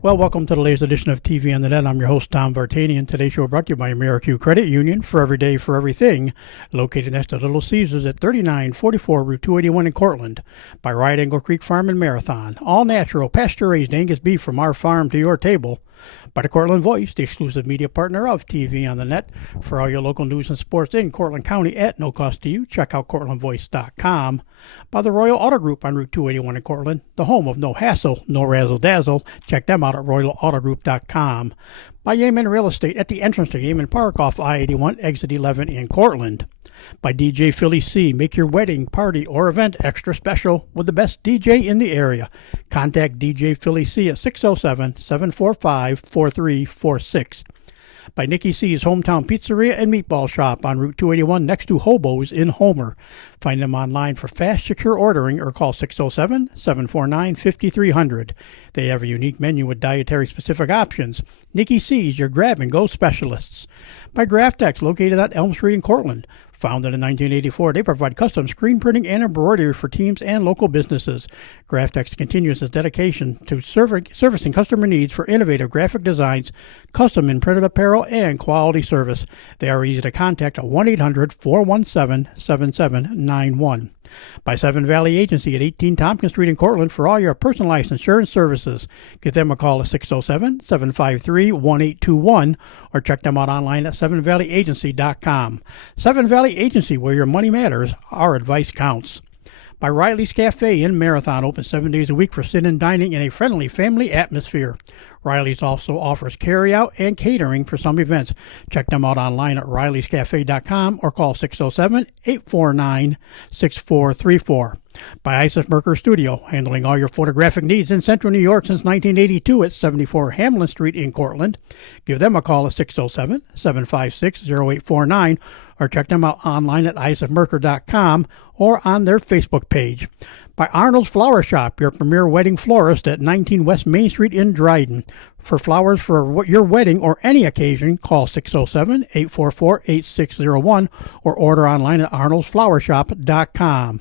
Well, welcome to the latest edition of TV on the Net. I'm your host, Tom Vartanian. Today's show brought to you by AmeriQ Credit Union, for every day, for everything. Located next to Little Caesars at 3944 Route 281 in Cortland. By Right Angle Creek Farm and Marathon. All natural, pasture-raised Angus beef from our farm to your table. By the Cortland Voice, the exclusive media partner of TV on the Net. For all your local news and sports in Cortland County at no cost to you, check out CortlandVoice.com. By the Royal Auto Group on Route 281 in Cortland, the home of no hassle, no razzle-dazzle. Check them out at RoyalAutoGroup.com. By Yeaman Real Estate at the entrance to Yeaman Park off I-81, exit 11 in Cortland. By DJ Philly C. Make your wedding, party, or event extra special with the best DJ in the area. Contact DJ Philly C at 607-745-4346. By Nikki C's Hometown Pizzeria and Meatball Shop on Route 281 next to Hobo's in Homer. Find them online for fast, secure ordering or call 607-749-5300. They have a unique menu with dietary-specific options. Nikki C's, your grab-and-go specialists. By Graftex, located on Elm Street in Cortland. Founded in 1984, they provide custom screen printing and embroidery for teams and local businesses. Graftex continues its dedication to servicing customer needs for innovative graphic designs, custom and printed apparel, and quality service. They are easy to contact at 1-800-417-7791. By Seven Valley Agency at 18 Tompkins Street in Cortland for all your personalized insurance services. Give them a call at 607-753-1821 or check them out online at sevenvalleyagency.com. Seven Valley Agency, where your money matters, our advice counts. By Riley's Cafe in Marathon, open 7 days a week for sit-in dining in a friendly family atmosphere. Riley's also offers carry-out and catering for some events. Check them out online at rileyscafe.com or call 607-849-6434. By Isis Merker Studio, handling all your photographic needs in Central New York since 1982 at 74 Hamlin Street in Cortland. Give them a call at 607-756-0849 or check them out online at isismerker.com or on their Facebook page. By Arnold's Flower Shop, your premier wedding florist at 19 West Main Street in Dryden. For flowers for your wedding or any occasion, call 607-844-8601 or order online at arnoldsflowershop.com.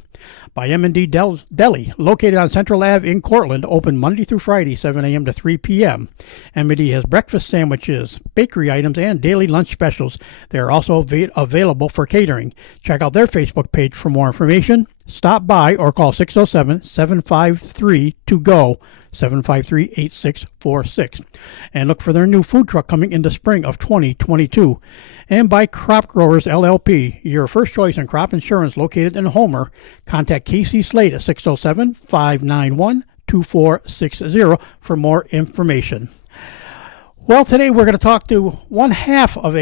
By M&D Deli, located on Central Ave in Cortland, open Monday through Friday, 7 a.m. to 3 p.m. M&D has breakfast sandwiches, bakery items, and daily lunch specials. They are also available for catering. Check out their Facebook page for more information. Stop by or call 607-753-TO-GO, 753-8646. And look for their new food truck coming in the spring of 2022. And by Crop Growers LLP, your first choice in crop insurance located in Homer. Contact Casey Slade at 607-591-2460 for more information. Well, today we're going to talk to one half of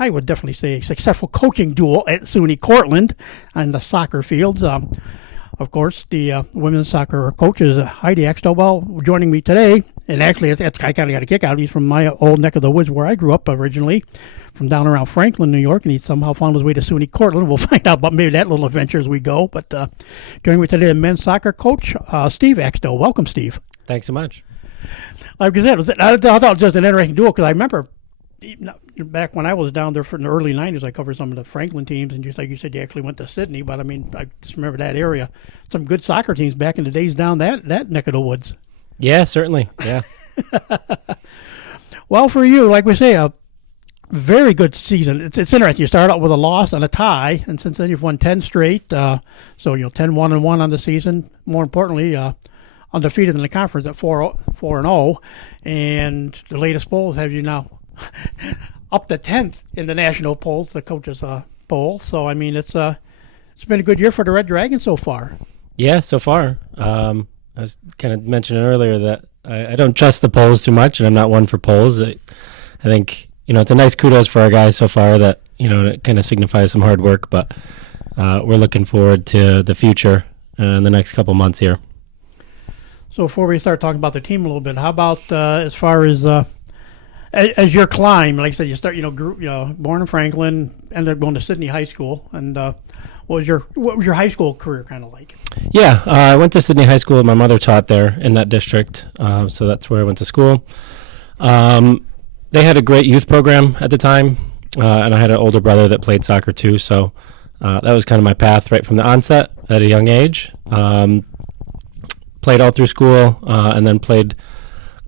I would definitely say, a successful coaching duel at SUNY Cortland on the soccer fields. Of course, the women's soccer coach is Heidi Axtell. Well, joining me today, and actually, I kind of got a kick out of He's from my old neck of the woods where I grew up originally, from down around Franklin, New York, and he somehow found his way to SUNY Cortland. We'll find out about maybe that little adventure as we go. But joining me today, the men's soccer coach, Steve Axtell. Welcome, Steve. Thanks so much. Like I said, I thought it was just an interesting duel because I remember back when I was down there in the early 90s, I covered some of the Franklin teams, and just like you said, you actually went to Sydney. But I mean, I just remember that area. Some good soccer teams back in the days down that neck of the woods. Yeah, certainly. Yeah. Well, for you, like we say, a very good season. It's interesting. You start out with a loss and a tie, and since then you've won 10 straight. So 10-1-1 on the season. More importantly, undefeated in the conference at 4-0, and the latest polls have you now up to 10th in the national polls, the coaches' poll. So I mean, it's been a good year for the Red Dragons so far. Yeah, so far. I was kind of mentioning earlier that I don't trust the polls too much, and I'm not one for polls. I think it's a nice kudos for our guys so far that it kind of signifies some hard work, but we're looking forward to the future in the next couple months here. So before we start talking about the team a little bit, how about as far as your climb? Like I said, you start, born in Franklin, ended up going to Sydney High School, and what was your high school career kind of like? Yeah, I went to Sydney High School. My mother taught there in that district, so that's where I went to school. They had a great youth program at the time, and I had an older brother that played soccer too, so that was kind of my path right from the onset at a young age. Played all through school, and then played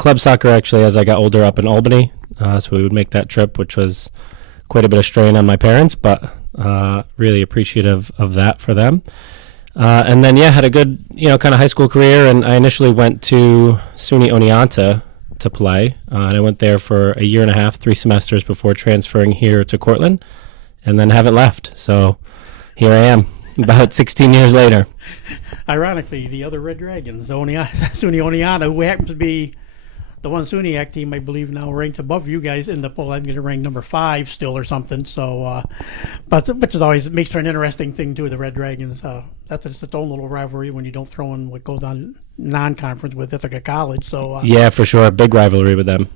club soccer actually as I got older up in Albany. So we would make that trip, which was quite a bit of strain on my parents, but really appreciative of that for them. And then, had a good, kind of high school career. And I initially went to SUNY Oneonta to play. And I went there for a year and a half, 3 semesters before transferring here to Cortland, and then haven't left. So here I am about 16 years later. Ironically, the other Red Dragons, SUNY Oneonta, who happens to be the one SUNYAC team, I believe, now ranked above you guys in the poll. I think they're ranked number 5 still or something. So, which is always makes for an interesting thing too. The Red Dragons, that's just its own little rivalry when you don't throw in what goes on non-conference with Ithaca College. So yeah, for sure, a big rivalry with them.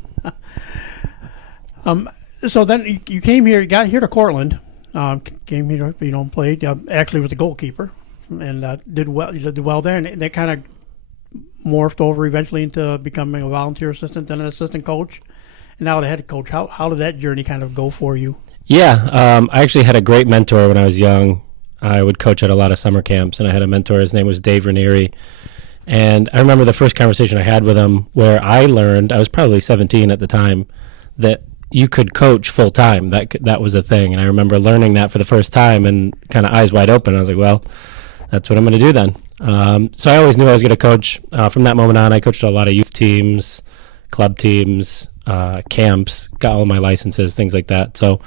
So then you came here, you got here to Cortland, came here, played. Actually, was a goalkeeper and did well. You did well there, and that kind of morphed over eventually into becoming a volunteer assistant, then an assistant coach, and now the head coach. How did that journey kind of go for you? Yeah, I actually had a great mentor when I was young. I would coach at a lot of summer camps, and I had a mentor. His name was Dave Ranieri. And I remember the first conversation I had with him where I learned, I was probably 17 at the time, that you could coach full time. That was a thing. And I remember learning that for the first time and kind of eyes wide open. I was like, well, that's what I'm going to do then. So I always knew I was going to coach. From that moment on, I coached a lot of youth teams, club teams, camps, got all my licenses, things like that. So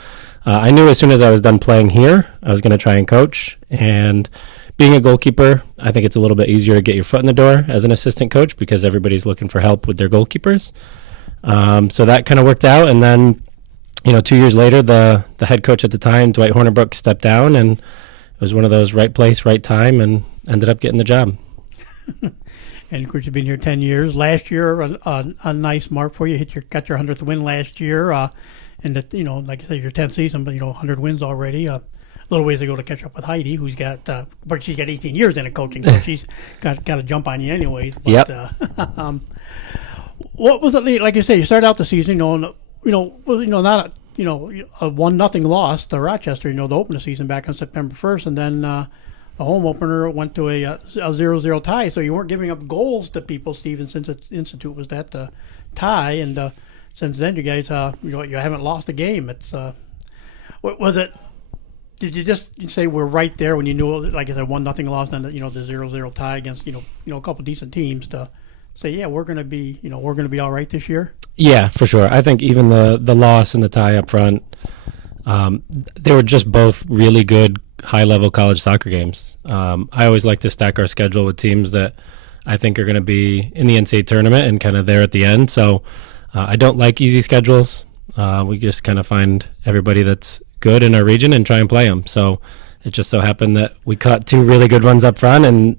I knew as soon as I was done playing here, I was going to try and coach. And being a goalkeeper, I think it's a little bit easier to get your foot in the door as an assistant coach because everybody's looking for help with their goalkeepers. So that kind of worked out. And then, 2 years later, the head coach at the time, Dwight Hornerbrook, stepped down, and it was one of those right place, right time, and ended up getting the job. And of course, you've been here 10 years. Last year, a nice mark for you. Got your 100th win last year, and that like I said, your 10th season, but 100 wins already. A little ways to go to catch up with Heidi, who's got, but she's got 18 years in coaching, so she's got to jump on you anyways. But, yep. What was it like? You say you started out the season, not a 1-0 loss to Rochester. To open the season back on September 1st, and then the home opener went to a 0-0 tie. So you weren't giving up goals to people. Stevens Institute was that tie, and since then you guys you haven't lost a game. It's what was it? Did you just say we're right there when you knew, like I said, 1-0 loss and the 0-0 tie against a couple decent teams to say, yeah, we're going to be all right this year? Yeah, for sure. I think even the loss and the tie up front, they were just both really good high-level college soccer games. I always like to stack our schedule with teams that I think are going to be in the NCAA tournament and kind of there at the end. So I don't like easy schedules. We just kind of find everybody that's good in our region and try and play them. So it just so happened that we caught 2 really good ones up front, and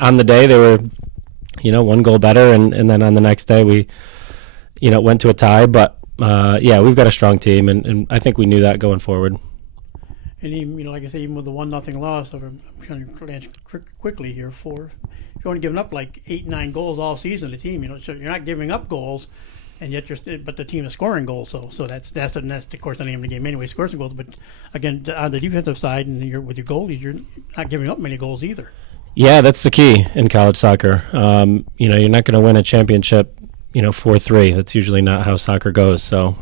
on the day they were, 1 goal better, and then on the next day we, went to a tie. But we've got a strong team, and I think we knew that going forward. And even, like I say, even with the 1-0 loss, I'm trying to glance quickly here. You're only giving up like 8-9 goals all season. The team, so you're not giving up goals, and yet but the team is scoring goals. So that's of course the name of the game anyway. Score some goals, but again on the defensive side, and with your goalies, you're not giving up many goals either. Yeah, that's the key in college soccer. You're not going to win a championship, 4-3. That's usually not how soccer goes. So,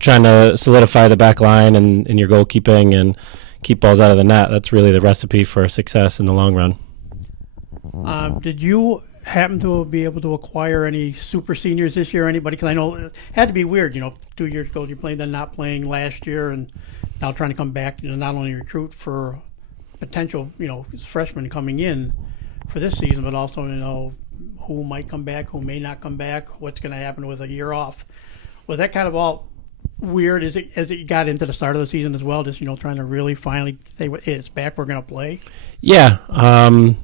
trying to solidify the back line and your goalkeeping and keep balls out of the net, that's really the recipe for success in the long run. Did you happen to be able to acquire any super seniors this year or anybody? Because I know it had to be weird, 2 years ago you're playing, then not playing last year, and now trying to come back, not only recruit for potential, freshmen coming in for this season, but also, who might come back, who may not come back, what's going to happen with a year off. Was that kind of all weird as it got into the start of the season as well, just, trying to really finally say, hey, it's back, we're going to play? Yeah. Kind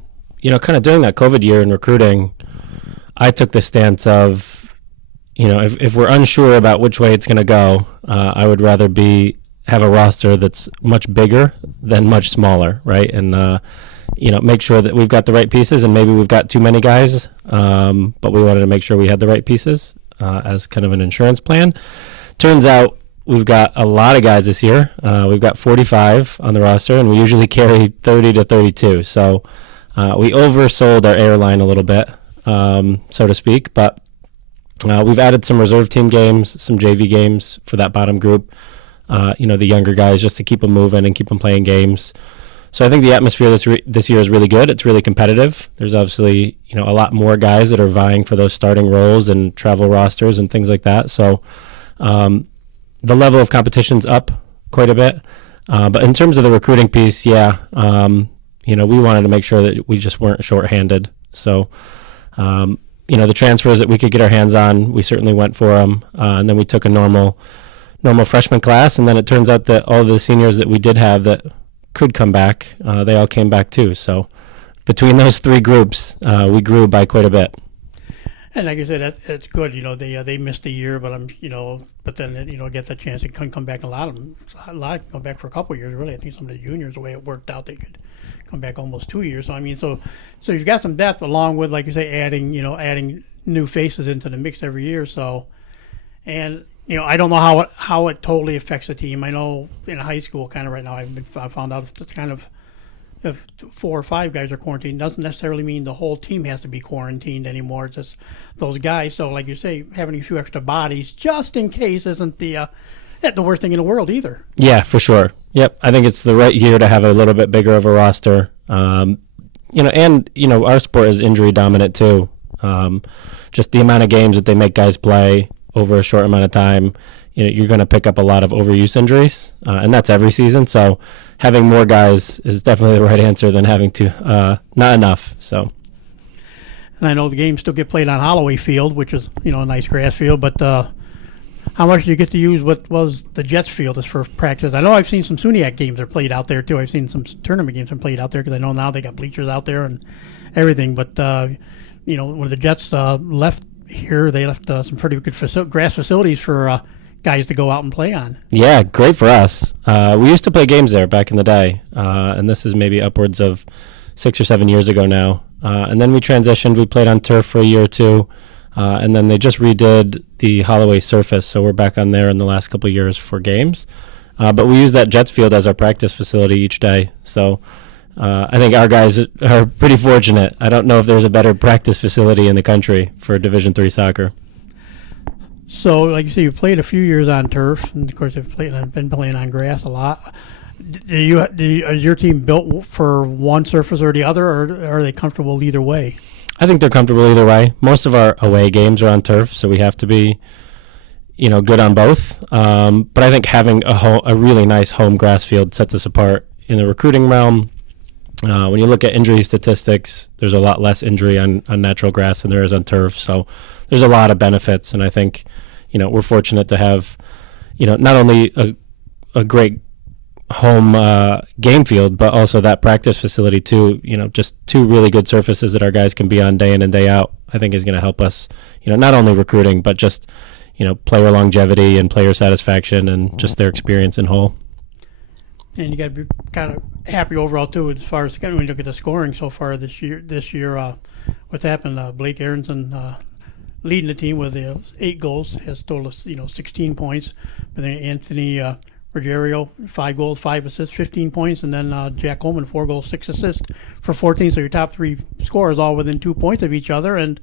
of during that COVID year in recruiting, I took the stance of, if we're unsure about which way it's going to go, I would rather have a roster that's much bigger than much smaller, right? And, make sure that we've got the right pieces, and maybe we've got too many guys, but we wanted to make sure we had the right pieces as kind of an insurance plan. Turns out we've got a lot of guys this year. We've got 45 on the roster, and we usually carry 30 to 32. So we oversold our airline a little bit. so to speak. But we've added some reserve team games, some JV games for that bottom group. The younger guys, just to keep them moving and keep them playing games. So I think the atmosphere this year is really good. It's really competitive. There's obviously a lot more guys that are vying for those starting roles and travel rosters and things like that. So the level of competition's up quite a bit. But in terms of the recruiting piece, we wanted to make sure that we just weren't shorthanded. So the transfers that we could get our hands on, we certainly went for them, and then we took a normal freshman class, and then it turns out that all the seniors that we did have that could come back, they all came back too. So between those three groups, we grew by quite a bit. And like I said, that's good. They missed a year, but but then get the chance to come back. A lot of them come back for a couple of years. Really, I think some of the juniors, the way it worked out, they could come back almost 2 years. So so you've got some depth along with, like you say, adding new faces into the mix every year. So, and I don't know how it totally affects the team. I know in high school, kind of right now, I found out it's kind of, if 4 or 5 guys are quarantined, doesn't necessarily mean the whole team has to be quarantined anymore. It's just those guys. So, like you say, having a few extra bodies just in case isn't the worst thing in the world either. Yeah, for sure. Yep, I think it's the right year to have a little bit bigger of a roster. And our sport is injury dominant too. Just the amount of games that they make guys play over a short amount of time, you're going to pick up a lot of overuse injuries, and that's every season. So having more guys is definitely the right answer than having to not enough. So, and I know the games still get played on Holloway Field, which is a nice grass field. But how much do you get to use what was the Jets field as for practice? I know I've seen some SUNY games are played out there too. I've seen some tournament games are played out there because I know now they got bleachers out there and everything. But when the Jets left here, they left some pretty good grass facilities for guys to go out and play on. Yeah, great for us. We used to play games there back in the day, and this is maybe upwards of 6 or 7 years ago now. And then we transitioned. We played on turf for a year or two, and then they just redid the Holloway surface, so we're back on there in the last couple of years for games. But we use that Jets field as our practice facility each day. So I think our guys are pretty fortunate. I don't know if there's a better practice facility in the country for Division III soccer. So, like you say, you played a few years on turf, and of course, I've been playing on grass a lot. Is your team built for one surface or the other, or are they comfortable either way? I think they're comfortable either way. Most of our away games are on turf, so we have to be, good on both. But I think having a really nice home grass field sets us apart in the recruiting realm. When you look at injury statistics, there's a lot less injury on natural grass than there is on turf. So there's a lot of benefits, and I think, we're fortunate to have, not only a great home game field, but also that practice facility too. Just 2 really good surfaces that our guys can be on day in and day out, I think is going to help us, not only recruiting, but just, player longevity and player satisfaction and just their experience in whole. And you got to be kind of happy overall too, as far as when you look at the scoring so far this year. What's happened? Blake Aronson leading the team with 8 goals, has total 16 points. But then Anthony Ruggiero, 5 goals, 5 assists, 15 points, and then Jack Coleman, 4 goals, 6 assists for 14. So your top 3 scorers all within 2 points of each other, and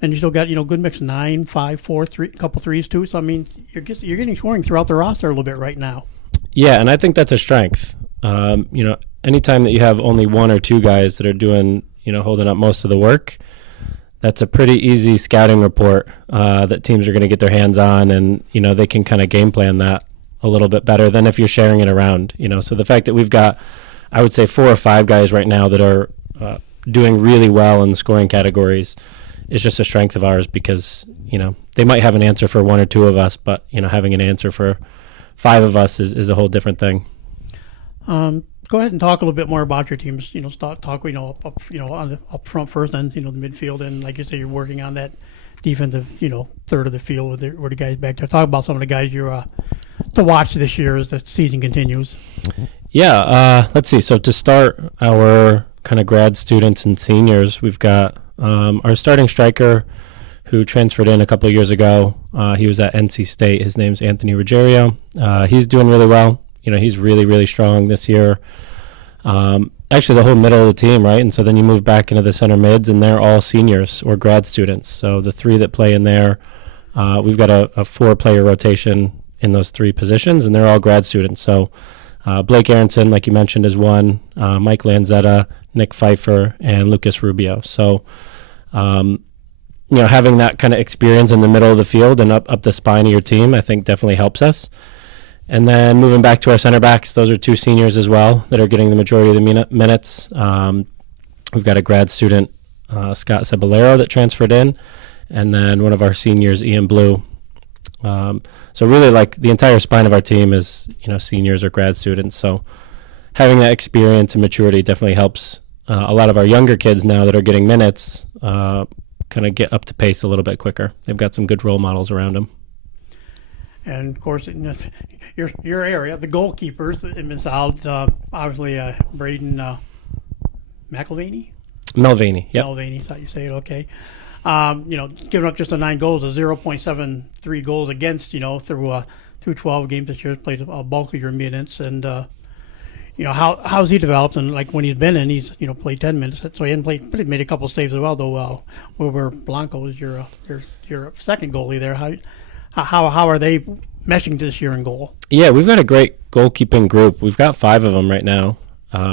you still got good mix, 9, 5, 4, 3, a couple threes too. So I mean, you're getting scoring throughout the roster a little bit right now. Yeah, and I think that's a strength. Anytime that you have only 1 or 2 guys that are doing, holding up most of the work, that's a pretty easy scouting report that teams are going to get their hands on, and, they can kind of game plan that a little bit better than if you're sharing it around. So the fact that we've got, I would say, 4 or 5 guys right now that are doing really well in the scoring categories is just a strength of ours because, they might have an answer for 1 or 2 of us, but, having an answer for 5 of us is a whole different thing. Go ahead and talk a little bit more about your teams. Talk up front first, and the midfield, and like you say, you're working on that defensive third of the field with the guys back there. Talk about some of the guys you're to watch this year as the season continues. Yeah, let's see. So to start, our kind of grad students and seniors, we've got our starting striker, who transferred in a couple of years ago. He was at NC State. His name's Anthony Ruggiero. He's doing really well. He's really, really strong this year. And actually the whole middle of the team, right? And so then you move back into the center mids, and they're all seniors or grad students. So the three that play in there, we've got a 4-player rotation in those 3 positions, and they're all grad students. So Blake Aronson, like you mentioned, is one, Mike Lanzetta, Nick Pfeiffer, and Lucas Rubio. So, having that kind of experience in the middle of the field and up the spine of your team, I think definitely helps us. And then moving back to our center backs, those are 2 seniors as well that are getting the majority of the minutes. We've got a grad student, Scott Ceballero, that transferred in, and then one of our seniors, Ian Blue. So really, like, the entire spine of our team is, seniors or grad students. So having that experience and maturity definitely helps a lot of our younger kids now that are getting minutes kind of get up to pace a little bit quicker. They've got some good role models around them. And of course, your area, the goalkeepers have been solid. Obviously, Braden McElvaney? Melvaney, yep. Melvaney, is how you say it, okay. Giving up just 9 goals, a 0.73 goals against, through 12 games this year, played a bulk of your minutes. And, how's he developed? And, like, when he's been in, he's, played 10 minutes. So he hadn't played, but he made a couple of saves as well, though. Wilbur Blanco is your second goalie there. How are they meshing this year in goal? Yeah, we've got a great goalkeeping group. We've got 5 of them right now,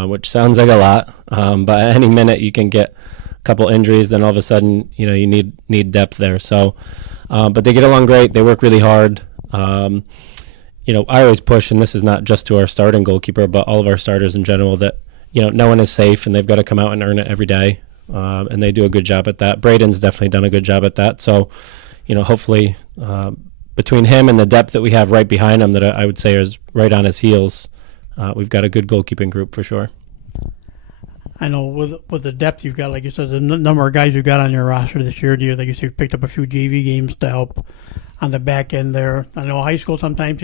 which sounds like a lot. But at any minute you can get a couple injuries, then all of a sudden, you need depth there. So, but they get along great. They work really hard. I always push, and this is not just to our starting goalkeeper, but all of our starters in general, that, no one is safe and they've got to come out and earn it every day. And they do a good job at that. Braden's definitely done a good job at that. So, hopefully, between him and the depth that we have right behind him, that I would say is right on his heels, we've got a good goalkeeping group for sure. I know with the depth you've got, like you said, the number of guys you've got on your roster this year, like you said, you picked up a few JV games to help on the back end there. I know high school sometimes,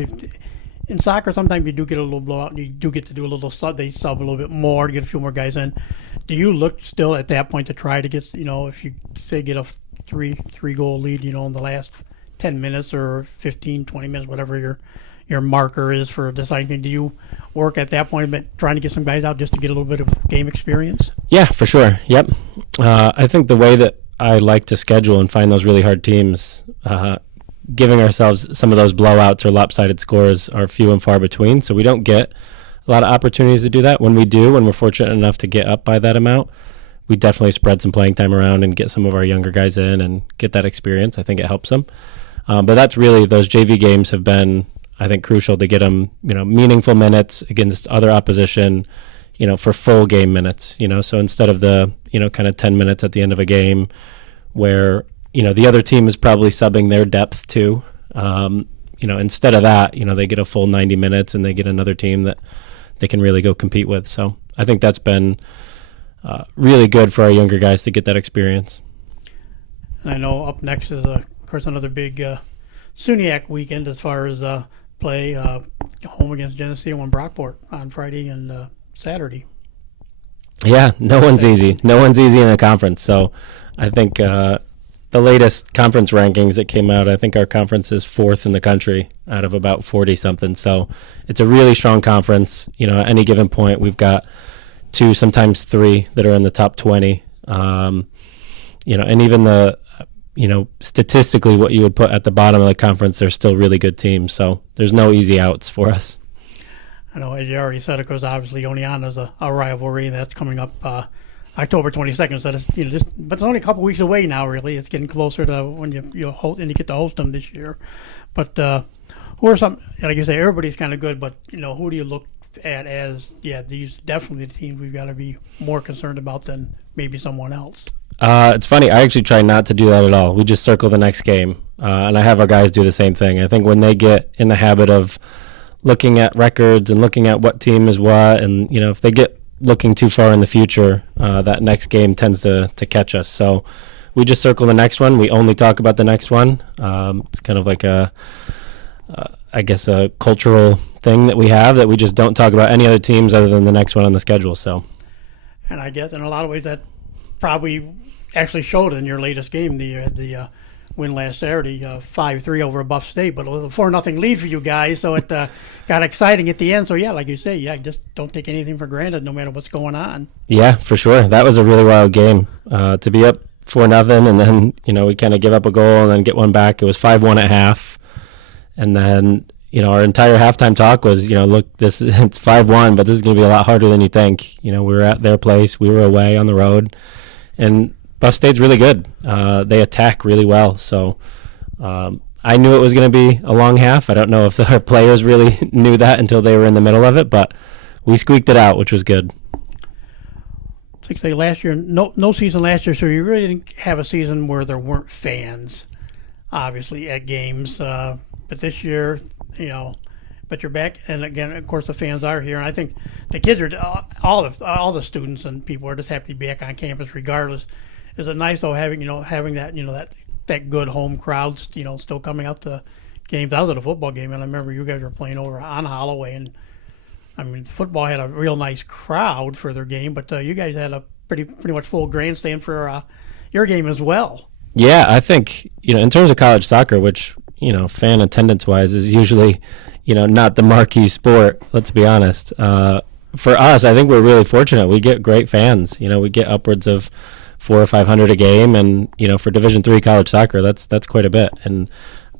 in soccer, sometimes you do get a little blowout, and you do get to do a little sub. They sub a little bit more to get a few more guys in. Do you look still at that point to try to get, if you say get a three goal lead, in the last 10 minutes or 15, 20 minutes, whatever your marker is for deciding thing, do you work at that point trying to get some guys out just to get a little bit of game experience? Yeah, for sure. Yep. I think the way that I like to schedule and find those really hard teams, giving ourselves some of those blowouts or lopsided scores are few and far between, so we don't get a lot of opportunities to do that. When we do, when we're fortunate enough to get up by that amount, we definitely spread some playing time around and get some of our younger guys in and get that experience. I think it helps them. But that's really, those JV games have been, I think, crucial to get them, meaningful minutes against other opposition, for full game minutes, so instead of the, kind of 10 minutes at the end of a game where, the other team is probably subbing their depth too. Instead of that, they get a full 90 minutes and they get another team that they can really go compete with. So I think that's been really good for our younger guys to get that experience. And I know up next is, of course, another big SUNY weekend as far as play home against Geneseo and Brockport on Friday and Saturday. Yeah, no one's easy. No one's easy in the conference. So I think the latest conference rankings that came out, I think our conference is 4th in the country out of about 40-something. So it's a really strong conference. At any given point, we've got 2, sometimes 3 that are in the top 20. And even the, statistically what you would put at the bottom of the conference, they're still really good teams. So there's no easy outs for us. I know, as you already said, of course, obviously Oneonta's a rivalry that's coming up October 22nd. So it's, but it's only a couple weeks away now. Really, it's getting closer to when you host and you get to host them this year. But who are some? Like you say, everybody's kind of good. But who do you look at as these definitely the teams we've got to be more concerned about than maybe someone else? It's funny. I actually try not to do that at all. We just circle the next game, and I have our guys do the same thing. I think when they get in the habit of looking at records and looking at what team is what, and if they get looking too far in the future, that next game tends to catch us. So we just circle the next one. We only talk about the next one. It's kind of like a cultural thing that we have, that we just don't talk about any other teams other than the next one on the schedule. So, and I guess in a lot of ways that probably actually showed in your latest game, the win last Saturday, 5-3 over Buff State, but it was a 4-0 lead for you guys, so it got exciting at the end. So, yeah, like you say, yeah, just don't take anything for granted no matter what's going on. Yeah, for sure. That was a really wild game. To be up 4-0, and then, we kind of give up a goal and then get one back. It was 5-1 at half. And then, our entire halftime talk was, look, it's 5-1, but this is going to be a lot harder than you think. We were at their place. We were away on the road. And Buff State's really good. They attack really well. So I knew it was going to be a long half. I don't know if our players really knew that until they were in the middle of it, but we squeaked it out, which was good. Like say last year, no season last year, so you really didn't have a season where there weren't fans, obviously, at games. But this year, but you're back, and again, of course, the fans are here, and I think the kids are all the students and people are just happy to be back on campus, regardless. Is it nice though having that good home crowd, still coming out to games? I was at a football game, and I remember you guys were playing over on Holloway, and I mean, football had a real nice crowd for their game, but you guys had a pretty much full grandstand for your game as well. Yeah, I think in terms of college soccer, which fan attendance wise is usually not the marquee sport. Let's be honest. For us, I think we're really fortunate. We get great fans. We get upwards of 400 or 500 a game, and for Division III college soccer, that's quite a bit. And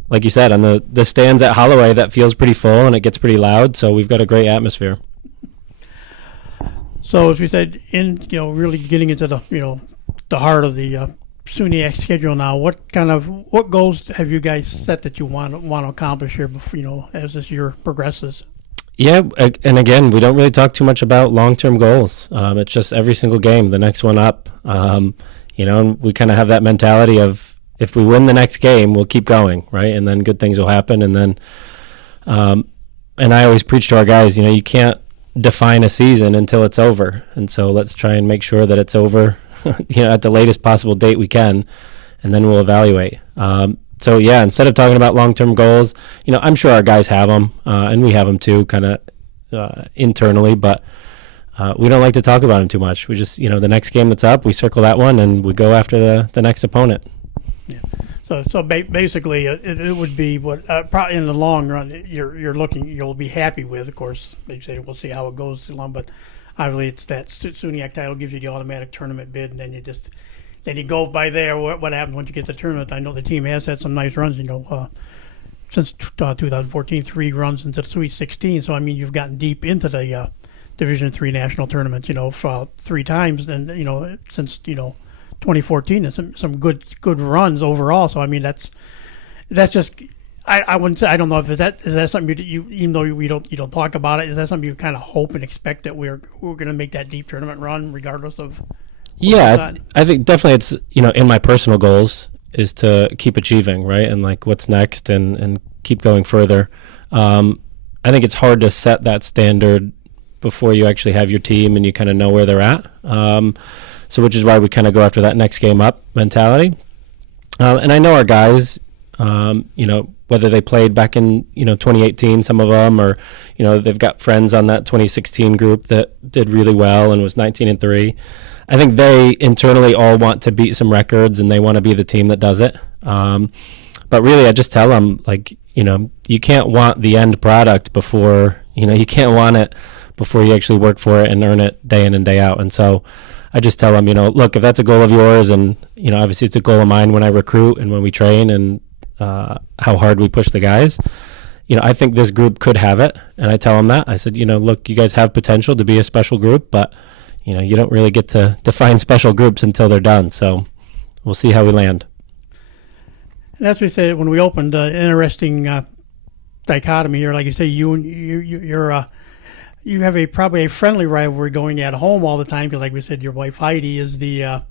like you said, on the stands at Holloway, that feels pretty full and it gets pretty loud. So we've got a great atmosphere. So as we said, really getting into the heart of the SUNY schedule now, what goals have you guys set that you want to accomplish here before, as this year progresses? Yeah, and again, we don't really talk too much about long-term goals. It's just every single game, the next one up. And we kind of have that mentality of if we win the next game, we'll keep going, right? And then good things will happen. And then, and I always preach to our guys, you can't define a season until it's over. And so let's try and make sure that it's over, at the latest possible date we can, and then we'll evaluate. So yeah, instead of talking about long-term goals, I'm sure our guys have them, and we have them too, kind of internally, but we don't like to talk about them too much. We just, the next game that's up, we circle that one, and we go after the next opponent. Yeah. So basically, it would be what probably in the long run you'll be happy with. Of course, they say we'll see how it goes along, but obviously it's that SUNY title gives you the automatic tournament bid, and then you go by there. What happens once you get the tournament? I know the team has had some nice runs. Since 2014, 3 runs into the Sweet 16. So I mean, you've gotten deep into the Division III national tournament. 3 times, and since 2014, and some good runs overall. So I mean, that's just I wouldn't say, I don't know if is that something you even though you don't talk about it, is that something you kind of hope and expect that we're going to make that deep tournament run regardless of? Yeah, I think definitely it's in my personal goals is to keep achieving, right, and like what's next and keep going further. I think it's hard to set that standard before you actually have your team and you kind of know where they're at. So which is why we kind of go after that next game up mentality. And I know our guys, whether they played back in, 2018, some of them, or, they've got friends on that 2016 group that did really well and was 19-3. I think they internally all want to beat some records and they want to be the team that does it. But really, I just tell them, like, you can't want the end product before, you can't want it before you actually work for it and earn it day in and day out. And so I just tell them, look, if that's a goal of yours, and, obviously it's a goal of mine when I recruit and when we train and how hard we push the guys, I think this group could have it. And I tell them that. I said, look, you guys have potential to be a special group, but, you don't really get to define special groups until they're done. So we'll see how we land. And as we said when we opened, interesting dichotomy here. Like you say, you have probably a friendly rivalry going at home all the time, because like we said, your wife Heidi is the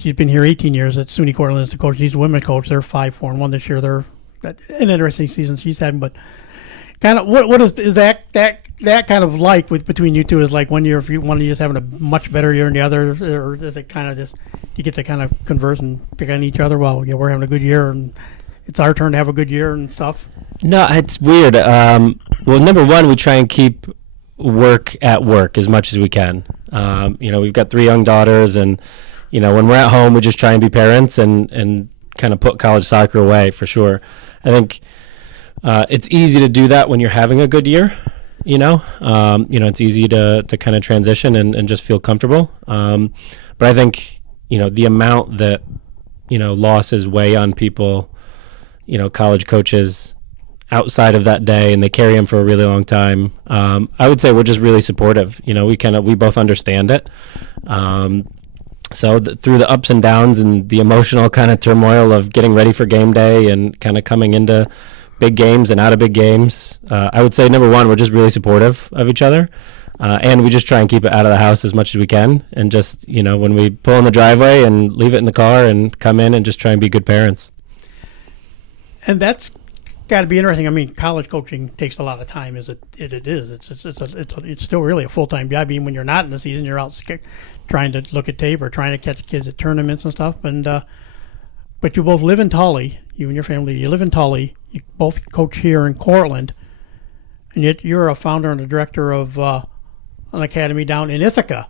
she's been here 18 years at SUNY Cortland as the coach. She's a women's coach. They're 5-4-1 this year. They're an interesting season she's having. But kind of what is that kind of like between you two? Is like one year, if one of you is having a much better year than the other, or is it kind of this? You get to kind of converse and pick on each other. Well, we're having a good year, and it's our turn to have a good year and stuff. No, it's weird. Well, number one, we try and keep work at work as much as we can. We've got 3 young daughters, and when we're at home, we just try and be parents and kind of put college soccer away for sure. I think it's easy to do that when you're having a good year. It's easy to kind of transition and just feel comfortable. But I think, the amount that, losses weigh on people, college coaches outside of that day, and they carry them for a really long time. I would say we're just really supportive. We both understand it. So through the ups and downs and the emotional kind of turmoil of getting ready for game day and kind of coming into big games and out of big games, I would say number one, we're just really supportive of each other, and we just try and keep it out of the house as much as we can, and just when we pull in the driveway and leave it in the car and come in and just try and be good parents. And that's got to be interesting. I mean, college coaching takes a lot of time. It is. It's still really a full-time job. Even when you're not in the season, you're out trying to look at tape or trying to catch kids at tournaments and stuff. And but you both live in Tully. You and your family, you live in Tully. You both coach here in Cortland, and yet you're a founder and a director of an academy down in Ithaca.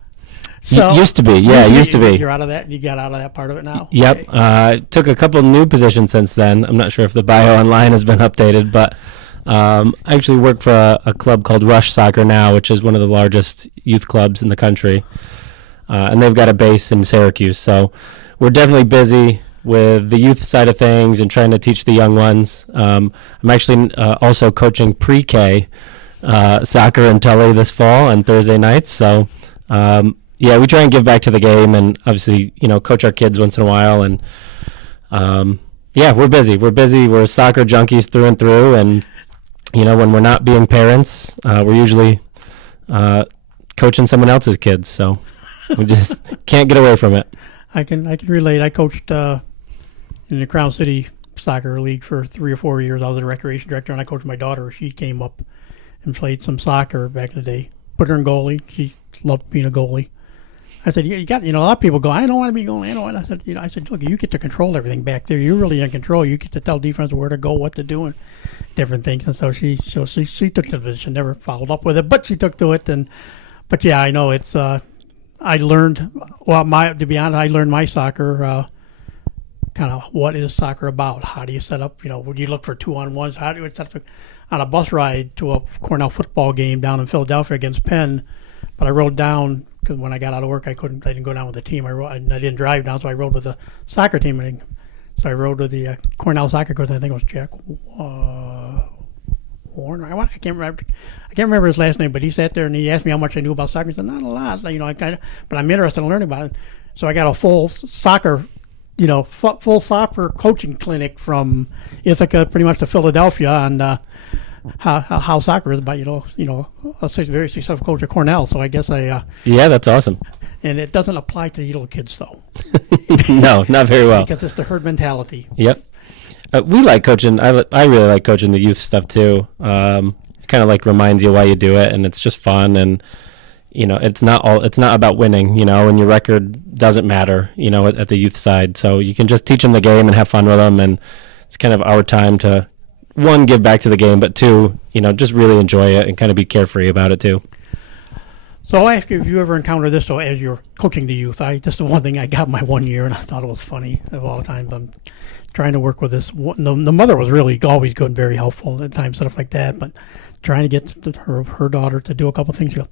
So used to be. You're out of that. You got out of that part of it now. Yep. Okay. Took a couple new positions since then. I'm not sure if the bio online has been updated, but I actually work for a club called Rush Soccer now, which is one of the largest youth clubs in the country, and they've got a base in Syracuse. So we're definitely busy with the youth side of things and trying to teach the young ones. I'm actually also coaching pre-K soccer in Tully this fall on Thursday nights. So we try and give back to the game, and obviously, coach our kids once in a while. And we're busy. We're soccer junkies through and through. And when we're not being parents, we're usually coaching someone else's kids. So we just can't get away from it. I can relate. I coached in the Crown City Soccer League for 3 or 4 years. I was a recreation director, and I coached my daughter. She came up and played some soccer back in the day. Put her in goalie. She loved being a goalie. I said, you got, a lot of people go, I don't want to be goalie. I don't want. I said, look, you get to control everything back there. You're really in control. You get to tell defense where to go, what to do, and different things. And so she took the position. Never followed up with it, but she took to it. But yeah, I know it's. I learned to be honest, I learned my soccer. Kind of what is soccer about? How do you set up? Would you look for 2-on-1s? How do you set up on a bus ride to a Cornell football game down in Philadelphia against Penn? But I rode down because when I got out of work, I didn't go down with the team. I didn't drive down, so I rode with the soccer team. So I rode with the Cornell soccer coach. I think it was Jack Warner. I can't remember his last name, but he sat there and he asked me how much I knew about soccer. I said not a lot, but I'm interested in learning about it. So I got a full soccer coaching clinic from Ithaca pretty much to Philadelphia on how soccer is about, a very successful coach at Cornell. So I guess yeah, that's awesome. And it doesn't apply to the little kids, though. No, not very well. Because it's the herd mentality. Yep. We like coaching. I really like coaching the youth stuff, too. It kind of reminds you why you do it, and it's just fun. And, it's not about winning, and your record doesn't matter, at the youth side. So you can just teach them the game and have fun with them. And it's kind of our time to, one, give back to the game, but two, just really enjoy it and kind of be carefree about it, too. So I'll ask you if you ever encounter this. So as you're coaching the youth, this is the one thing I got my 1 year, and I thought it was funny of all the times. I'm trying to work with this. The mother was really always good and very helpful at times, stuff like that. But trying to get her daughter to do a couple things. She goes,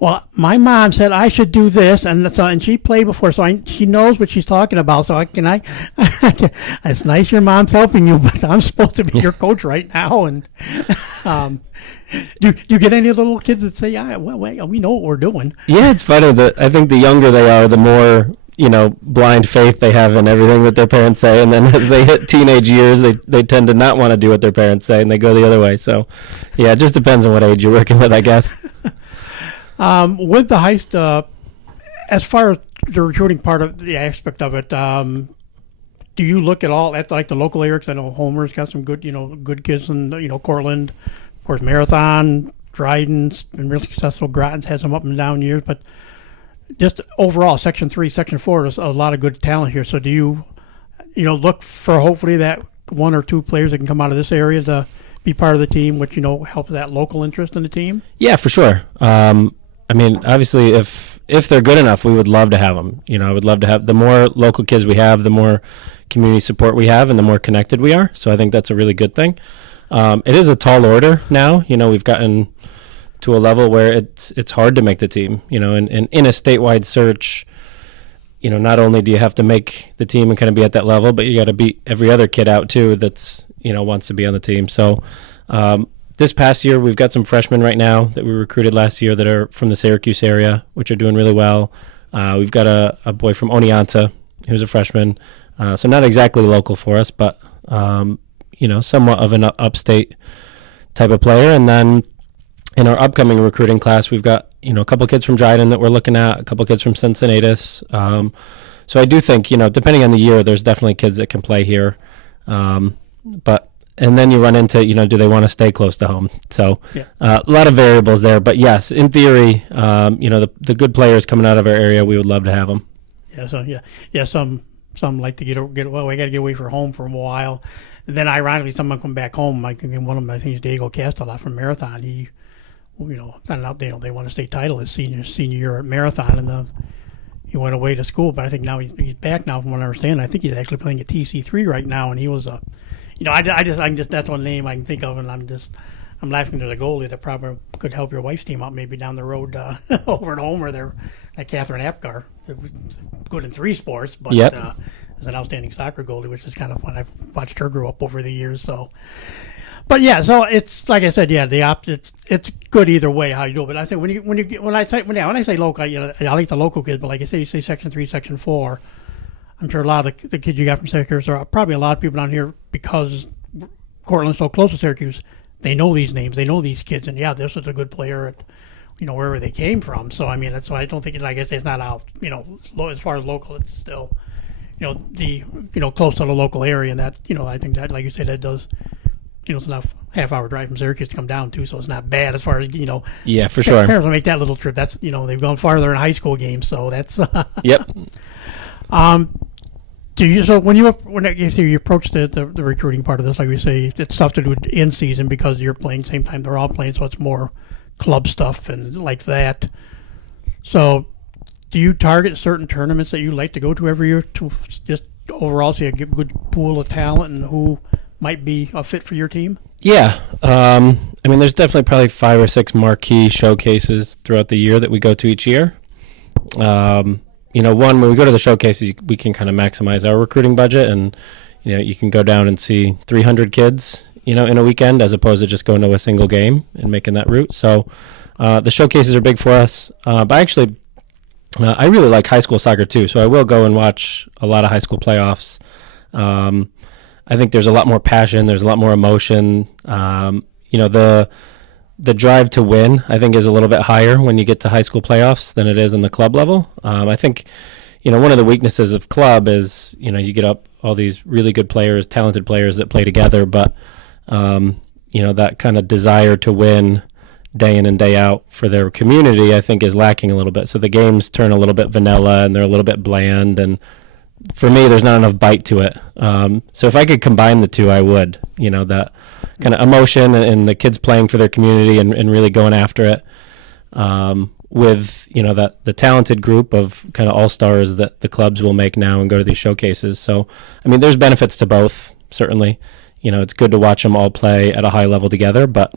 well, my mom said I should do this, and she played before, so she knows what she's talking about. So it's nice your mom's helping you, but I'm supposed to be your coach right now. And do you get any little kids that say, yeah, well, we know what we're doing? Yeah, it's funny that I think the younger they are, the more blind faith they have in everything that their parents say, and then as they hit teenage years, they tend to not want to do what their parents say, and they go the other way. So, yeah, it just depends on what age you're working with, I guess. With the heist, as far as the recruiting part of the aspect of it, do you look at all at the local areas? I know Homer's got some good, good kids in, Cortland, of course, Marathon, Dryden's been really successful. Groton's had some up and down years, but just overall, Section 3, Section 4, there's a lot of good talent here. So do you, look for hopefully that 1 or 2 players that can come out of this area to be part of the team, which, helps that local interest in the team? Yeah, for sure. Obviously, if if they're good enough, we would love to have them. I would love to have the more local kids we have, the more community support we have, and the more connected we are. So I think that's a really good thing. It is a tall order now. We've gotten to a level where it's hard to make the team. And in a statewide search, not only do you have to make the team and kind of be at that level, but you got to beat every other kid out too that's wants to be on the team. So this past year, we've got some freshmen right now that we recruited last year that are from the Syracuse area, which are doing really well. We've got a boy from Oneonta who's a freshman, so not exactly local for us, but somewhat of an upstate type of player. And then in our upcoming recruiting class, we've got a couple kids from Dryden that we're looking at, a couple kids from Cincinnatus. So I do think depending on the year, there's definitely kids that can play here. And then you run into, do they want to stay close to home? So a lot of variables there. But yes, in theory, the good players coming out of our area, we would love to have them. Some like to get well. We got to get away from home for a while. And then ironically, someone come back home. Like one of them, I think is Diego Castellat from Marathon. He, found out they won a state title his senior year at Marathon, and he went away to school. But I think now he's back now, from what I understand. I think he's actually playing at TC3 right now, and he was a. I'm just that's one name I can think of, and I'm laughing. There's a goalie that probably could help your wife's team out maybe down the road over at Homer. There, like Catherine Apgar, good in 3 sports, but is an outstanding soccer goalie, which is kind of fun. I've watched her grow up over the years. So, but yeah, so it's like I said, it's good either way how you do it. But I think when I say local, I like the local kids, but like I say, you say Section 3, Section 4. I'm sure a lot of the kids you got from Syracuse are probably a lot of people down here because Cortland's so close to Syracuse. They know these names, they know these kids, and this is a good player at wherever they came from. So I mean, that's why I don't think like I say it's not out as far as local. It's still the close to the local area, and that I think that like you said that does it's enough half-hour drive from Syracuse to come down to, so it's not bad as far as Yeah, for sure. Parents will make that little trip. That's they've gone farther in high school games, so that's Yep. When you approach the recruiting part of this, like we say, it's tough to do it in season because you're playing same time they're all playing, so it's more club stuff and like that. So, do you target certain tournaments that you like to go to every year to just overall see a good pool of talent and who might be a fit for your team? Yeah, I mean, there's definitely probably 5 or 6 marquee showcases throughout the year that we go to each year. One, when we go to the showcases, we can kind of maximize our recruiting budget, and you can go down and see 300 kids, in a weekend, as opposed to just going to a single game and making that route. So the showcases are big for us. But actually, I really like high school soccer too, so I will go and watch a lot of high school playoffs. I think there's a lot more passion, there's a lot more emotion. The drive to win, I think, is a little bit higher when you get to high school playoffs than it is in the club level. I think, one of the weaknesses of club is, you get up all these really good players, talented players that play together, but, that kind of desire to win day in and day out for their community, I think, is lacking a little bit. So the games turn a little bit vanilla and they're a little bit bland, and for me, there's not enough bite to it. So if I could combine the two, I would, that kind of emotion and the kids playing for their community and really going after it, with, that the talented group of kind of all-stars that the clubs will make now and go to these showcases. So, I mean, there's benefits to both, certainly. It's good to watch them all play at a high level together, but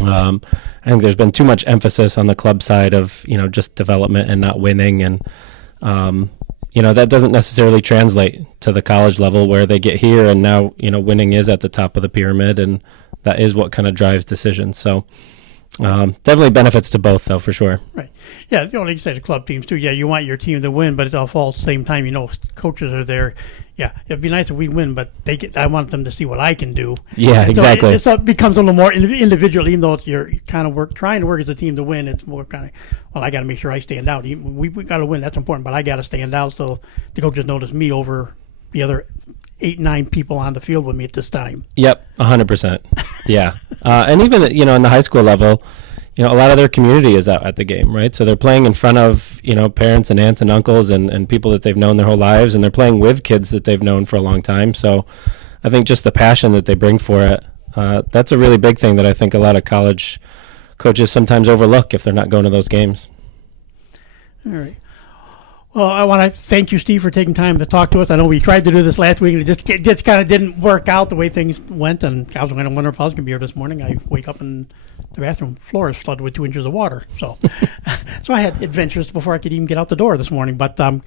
I think there's been too much emphasis on the club side of, just development and not winning, and that doesn't necessarily translate to the college level where they get here and now, winning is at the top of the pyramid, and that is what kind of drives decisions. So definitely benefits to both, though, for sure. Right. Yeah, like you said, the club teams, too. Yeah, you want your team to win, but it all falls at the same time. Coaches are there. Yeah, it'd be nice if we win, but I want them to see what I can do. Yeah, and exactly. So it becomes a little more individual, even though you're kind of trying to work as a team to win. It's more kind of, I got to make sure I stand out. We got to win. That's important, but I got to stand out so the coaches notice me over the other 8-9 people on the field with me at this time. Yep, 100%. Yeah, and even in the high school level, a lot of their community is out at the game, right? So they're playing in front of, parents and aunts and uncles and people that they've known their whole lives, and they're playing with kids that they've known for a long time. So I think just the passion that they bring for it, that's a really big thing that I think a lot of college coaches sometimes overlook if they're not going to those games. All right. Well, I want to thank you, Steve, for taking time to talk to us. I know we tried to do this last week, and it just kind of didn't work out the way things went. And I was going to wonder if I was going to be here this morning. I wake up and the bathroom floor is flooded with 2 inches of water. So, so I had adventures before I could even get out the door this morning. But and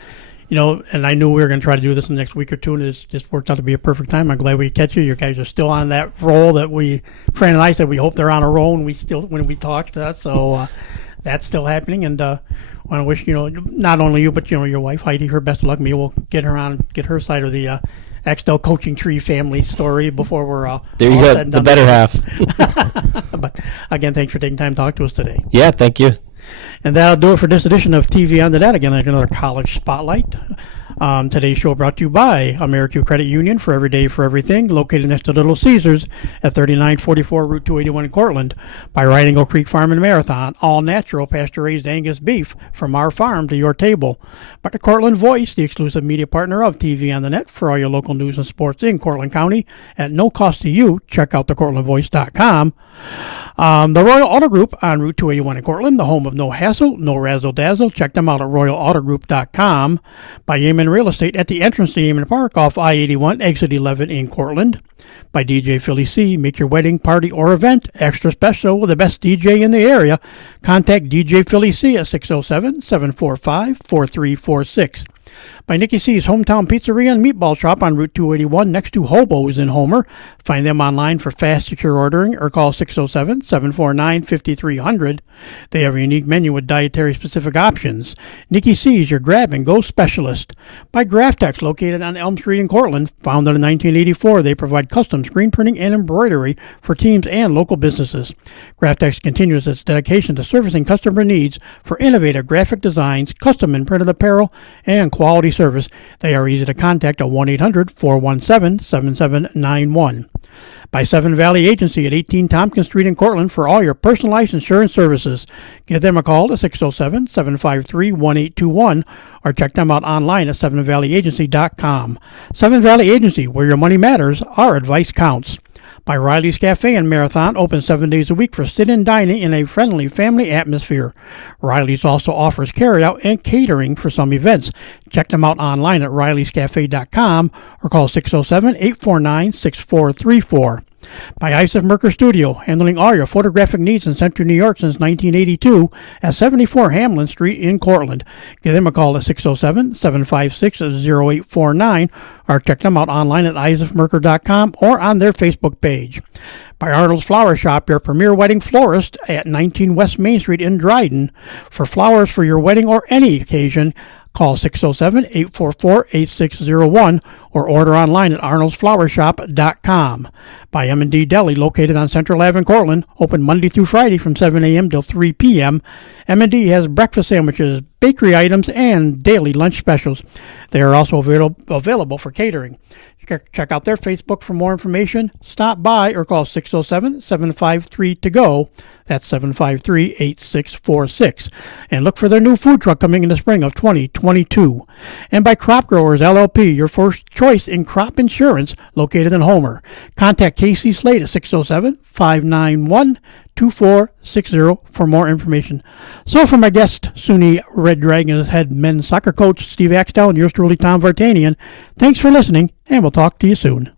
I knew we were going to try to do this in the next week or two, and it just worked out to be a perfect time. I'm glad we catch you. You guys are still on that roll that Fran and I said we hope they're on a roll, and when we talked. So that's still happening, and I want to wish not only you but your wife Heidi her best of luck. Maybe we'll get her side of the Axtell coaching tree family story before we're there you all go, said and the done. better half. But again, thanks for taking time to talk to us today. Yeah, thank you. And that'll do it for this edition of TV on the Net. Again, like another college spotlight. Today's show brought to you by AmeriQ Credit Union, for every day, for everything, located next to Little Caesars at 3944 Route 281 in Cortland. By Riding Oak Creek Farm and Marathon, all natural pasture-raised Angus beef from our farm to your table. By the Cortland Voice, the exclusive media partner of TV on the Net for all your local news and sports in Cortland County at no cost to you. Check out thecortlandvoice.com. The Royal Auto Group on Route 281 in Cortland, the home of no hassle, no razzle-dazzle. Check them out at royalautogroup.com. By Yeaman Real Estate at the entrance to Yeaman Park off I-81, exit 11 in Cortland. By DJ Philly C. Make your wedding, party, or event extra special with the best DJ in the area. Contact DJ Philly C at 607-745-4346. By Nikki C's Hometown Pizzeria and Meatball Shop on Route 281 next to Hobo's in Homer. Find them online for fast, secure ordering or call 607-749-5300. They have a unique menu with dietary-specific options. Nikki C's, your grab-and-go specialist. By Graftex, located on Elm Street in Cortland. Founded in 1984, they provide custom screen printing and embroidery for teams and local businesses. Graftex continues its dedication to servicing customer needs for innovative graphic designs, custom and printed apparel, and quality service. They are easy to contact at 1-800-417-7791. By Seven Valley Agency at 18 Tompkins Street in Cortland for all your personalized insurance services. Give them a call at 607-753-1821 or check them out online at sevenvalleyagency.com. Seven Valley Agency, where your money matters, our advice counts. By Riley's Cafe and Marathon, open 7 days a week for sit-in dining in a friendly family atmosphere. Riley's also offers carry-out and catering for some events. Check them out online at rileyscafe.com or call 607-849-6434. By Isaac Merker Studio, handling all your photographic needs in Central New York since 1982 at 74 Hamlin Street in Cortland. Give them a call at 607-756-0849 or check them out online at isaacmerker.com or on their Facebook page. By Arnold's Flower Shop, your premier wedding florist at 19 West Main Street in Dryden. For flowers for your wedding or any occasion, call 607-844-8601 or order online at arnoldsflowershop.com. By M&D Deli, located on Central Ave in Cortland, open Monday through Friday from 7 a.m. till 3 p.m. M&D has breakfast sandwiches, bakery items, and daily lunch specials. They are also available for catering. Check out their Facebook for more information. Stop by or call 607-753-TO-GO. That's 753-8646. And look for their new food truck coming in the spring of 2022. And by Crop Growers LLP, your first choice in crop insurance, located in Homer. Contact Casey Slade at 607-591-2460 for more information. So for my guest, SUNY Red Dragons head men's soccer coach Steve Axtell and yours truly, Tom Vartanian, thanks for listening, and we'll talk to you soon.